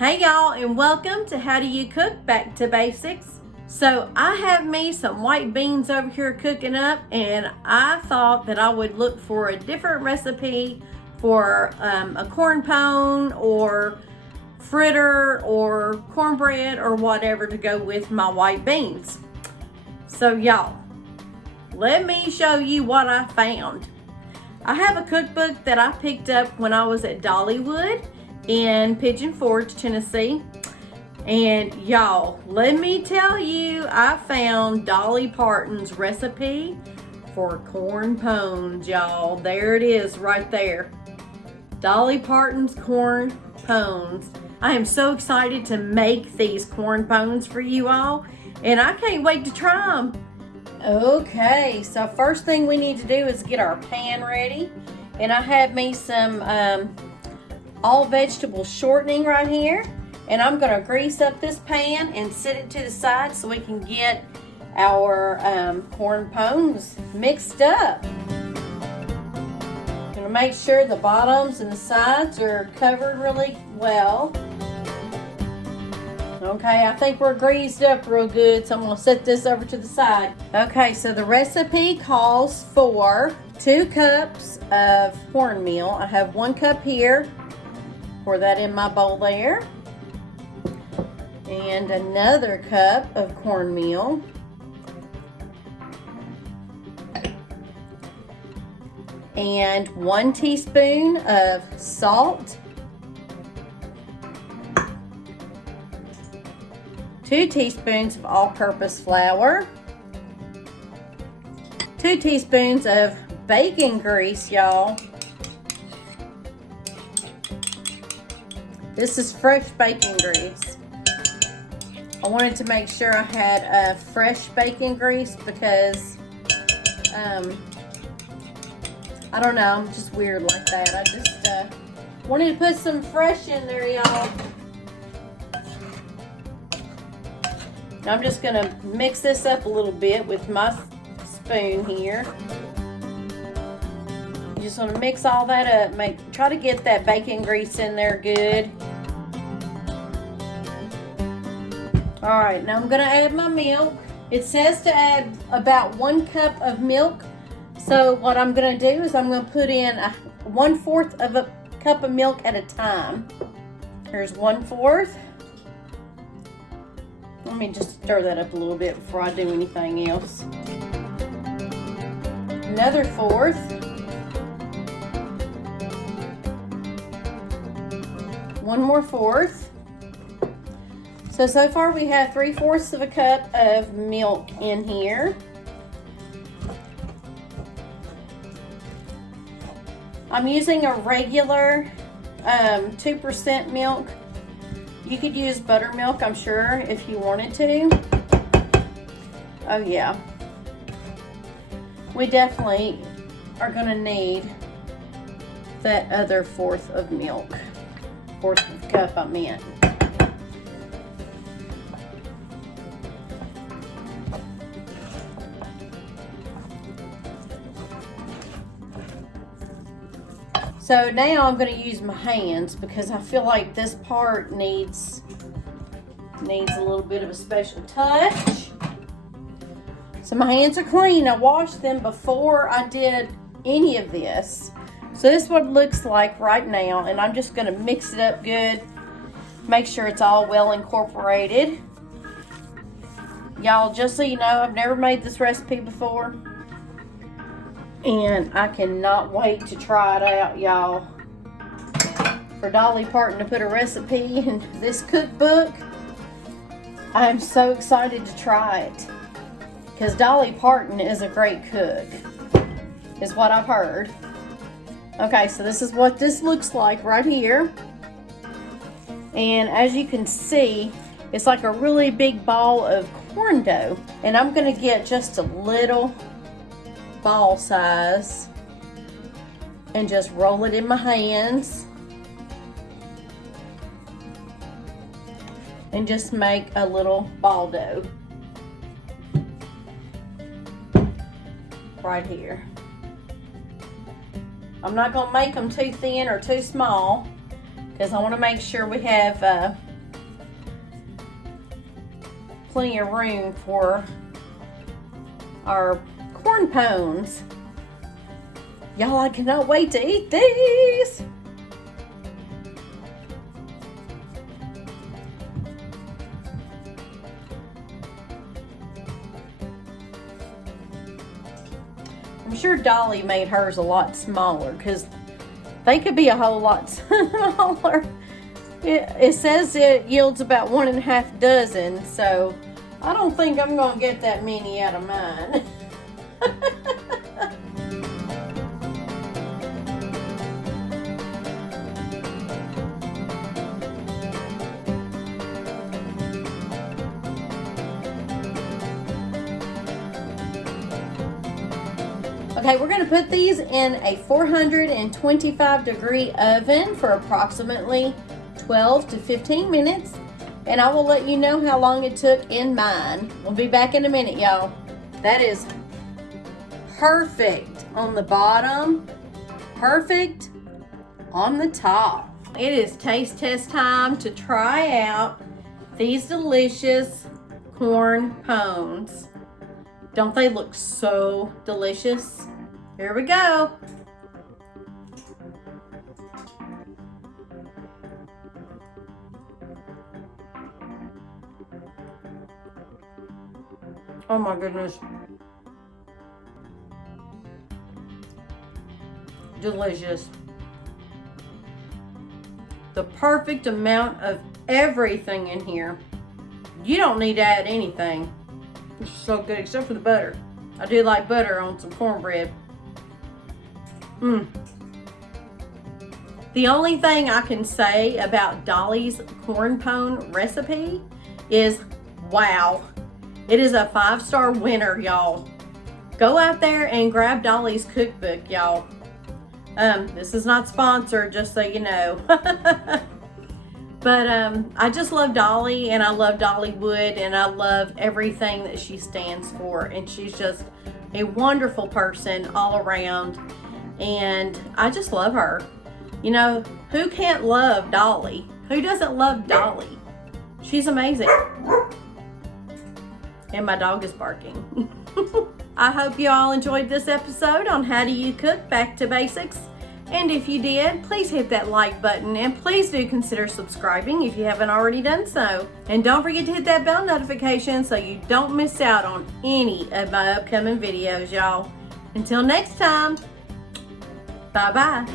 Hey y'all, and welcome to How Do You Cook Back to Basics. So I have me some white beans over here cooking up, and I thought that I would look for a different recipe for a corn pone or fritter or cornbread or whatever to go with my white beans. So y'all, let me show you what I found. I have a cookbook that I picked up when I was at Dollywood in Pigeon Forge, Tennessee. And y'all, let me tell you, I found Dolly Parton's recipe for corn pones, y'all. There it is right there. Dolly Parton's corn pones. I am so excited to make these corn pones for you all, and I can't wait to try them. Okay, so first thing we need to do is get our pan ready. And I have me some all vegetable shortening right here, and I'm going to grease up this pan and set it to the side so we can get our corn pones mixed up. Going to make sure the bottoms and the sides are covered really well. Okay, I think we're greased up real good, so I'm going to set this over to the side. Okay, so the recipe calls for 2 cups of cornmeal. I have 1 cup here. Pour that in my bowl there. And another cup of cornmeal. And 1 teaspoon of salt. 2 teaspoons of all-purpose flour. 2 teaspoons of bacon grease, y'all. This is fresh bacon grease. I wanted to make sure I had fresh bacon grease because, I don't know, I'm just weird like that. I just wanted to put some fresh in there, y'all. I'm just going to mix this up a little bit with my spoon here. You just want to mix all that up. Try to get that bacon grease in there good. Alright, now I'm going to add my milk. It says to add about 1 cup of milk. So what I'm going to do is I'm going to put in 1/4 of a cup of milk at a time. Here's 1/4. Let me just stir that up a little bit before I do anything else. Another 1/4. 1 more 1/4. So far we have 3/4 of a cup of milk in here. I'm using a regular 2% milk. You could use buttermilk, I'm sure, if you wanted to. Oh yeah. We definitely are gonna need that other 1/4 of milk. 1/4 of the cup, I meant. So now I'm going to use my hands because I feel like this part needs a little bit of a special touch. So my hands are clean. I washed them before I did any of this. So this is what it looks like right now, and I'm just going to mix it up good. Make sure it's all well incorporated. Y'all, just so you know, I've never made this recipe before. And I cannot wait to try it out, y'all. For Dolly Parton to put a recipe in this cookbook, I'm so excited to try it. Because Dolly Parton is a great cook, is what I've heard. Okay, so this is what this looks like right here. And as you can see, it's like a really big ball of corn dough. And I'm going to get just a little ball size and just roll it in my hands and just make a little ball dough right here. I'm not going to make them too thin or too small because I want to make sure we have plenty of room for our corn pones. Y'all, I cannot wait to eat these. I'm sure Dolly made hers a lot smaller because they could be a whole lot smaller. It says it yields about 1.5 dozen, so I don't think I'm going to get that many out of mine. Okay, we're going to put these in a 425 degree oven for approximately 12 to 15 minutes, and I will let you know how long it took in mine. We'll be back in a minute, y'all. That is perfect on the bottom, perfect on the top. It is taste test time to try out these delicious corn pones. Don't they look so delicious? Here we go. Oh my goodness. Delicious. The perfect amount of everything in here. You don't need to add anything. It's so good, except for the butter. I do like butter on some cornbread. The only thing I can say about Dolly's corn pone recipe is wow. It is a 5-star winner, y'all. Go out there and grab Dolly's cookbook, y'all. This is not sponsored, just so you know. But I just love Dolly, and I love Dollywood, and I love everything that she stands for. And she's just a wonderful person all around. And I just love her. You know, who can't love Dolly? Who doesn't love Dolly? She's amazing. And my dog is barking. I hope you all enjoyed this episode on How Do You Cook Back to Basics. And if you did, please hit that like button, and please do consider subscribing if you haven't already done so. And don't forget to hit that bell notification so you don't miss out on any of my upcoming videos, y'all. Until next time, bye-bye.